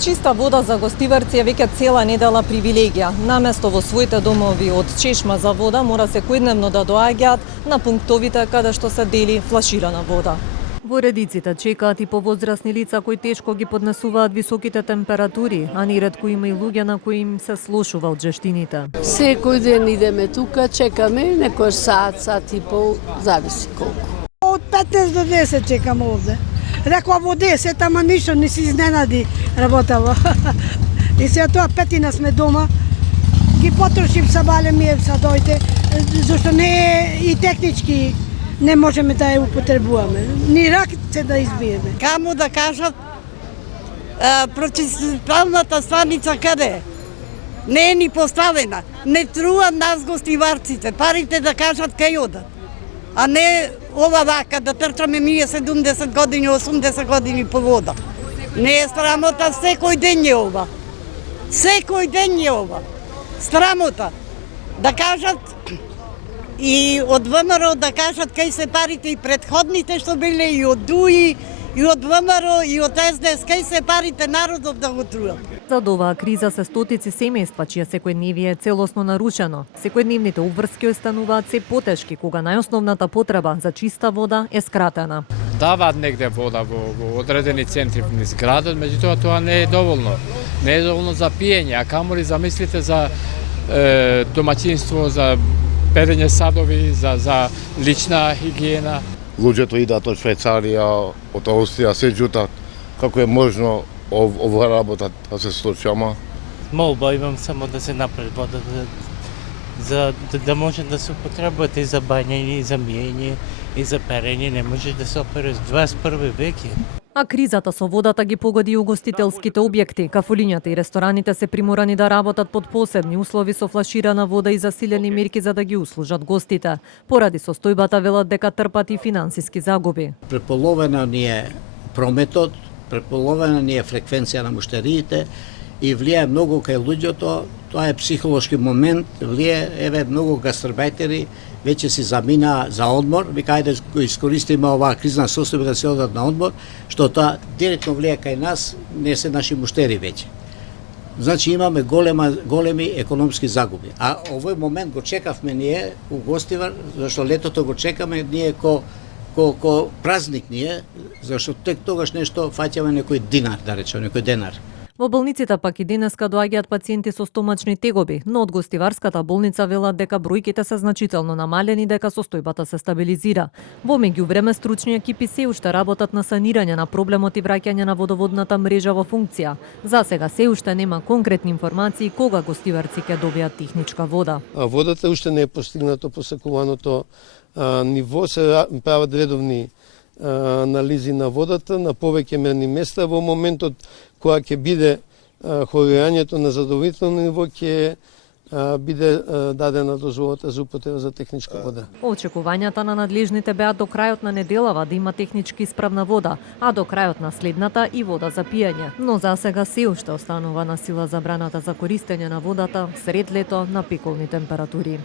Чиста вода за гостиварци е веќе цела недела привилегија. Наместо во своите домови од чешма за вода, мора секојдневно да доаѓаат на пунктовите каде што се дели флаширана вода. Во редиците чекаат и повозрасни лица кои тешко ги поднесуваат високите температури, а неретко има и луѓе на кои им се слошува од жештините. Секој ден идеме тука, чекаме, некој сат и пол, зависи колку. Од 15 до 10 чекам овде. Рекла во 10, ама ништо не се изненади работава. И сега тоа петина сме дома, ги потрошим сабале ми са дојде, зашто не е и технички не можеме да ја употребуваме, ни раките да избиеме. Каму да кажат, прочиствалната станица каде е? Не е ни поставена. Не труваат нас гостиварците, парите да кажат кај одат. А не ова вака да трчаме ние 70 години, 80 години по вода. Не е срамота, секој ден е ова. Секој ден е ова. Срамота. Да кажат и од ВМРО да кажат кај се парите и предходните што биле и од ДУИ, и од ВМРО, и од СДС, кај се парите народов да го труат. Зад оваа криза се стотици семејства чија секојдневие е целосно нарушено. Секојдневните обврски остануваат се потешки кога најосновната потреба за чиста вода е скратена. Даваат негде вода во одредени центри низ градот, меѓутоа тоа не е доволно. Не е доволно за пиење, а камоли замислите за домаќинство, за перење садови, за лична хигиена. Луѓето идат од Швајцарија, од Австрија, се џутат. Како е можно ова работа да се случи, ама? Молба имам само да се направи вода, да може да се употребува и за бањење, и за миење, и за перење. Не може да се опере 21 век е. А кризата со водата ги погоди и угостителските објекти. Кафулињата и рестораните се приморани да работат под посебни услови со флаширана вода и засилени мерки за да ги услужат гостите. Поради состојбата велат дека трпат и финансиски загуби. Преполовена ни е прометот, преполовена ни е фреквенција на муштериите и влијае многу кај луѓето. Тоа е психолошки момент, влијае многу гастарбајтери веќе си замина за одмор, вика ајде да искористиме оваа кризна состојба да се одат на одмор, што тоа директно влијае кај нас, не се наши муштери веќе. Значи имаме големи економски загуби. А овој момент го чекавме ние у Гостивар, зашто летото го чекаме ние ко празник ние, зашто тек тогаш нешто фаќаме некој динар, да речеме, некој денар. Во болниците пак и денеска доаѓаат пациенти со стомачни тегоби, но од Гостиварската болница велат дека бројките се значително намалени, дека состојбата се стабилизира. Во меѓувреме стручни екипи се уште работат на санирање на проблемот и враќање на водоводната мрежа во функција. За сега се уште нема конкретни информации кога гостиварци ќе добијат техничка вода. Водата уште не е постигнато посакуваното ниво, се прават редовни анализи на водата на повеќе мерни места. Во моментот кога ќе биде хорирањето на задоволително ниво, ќе биде дадена дозволата за употреба за техничка вода. Очекувањата на надлежните беа до крајот на неделава да има технички исправна вода, а до крајот на следната и вода за пиење. Но за сега се уште останува на сила забраната за користење на водата сред лето на пиковни температури.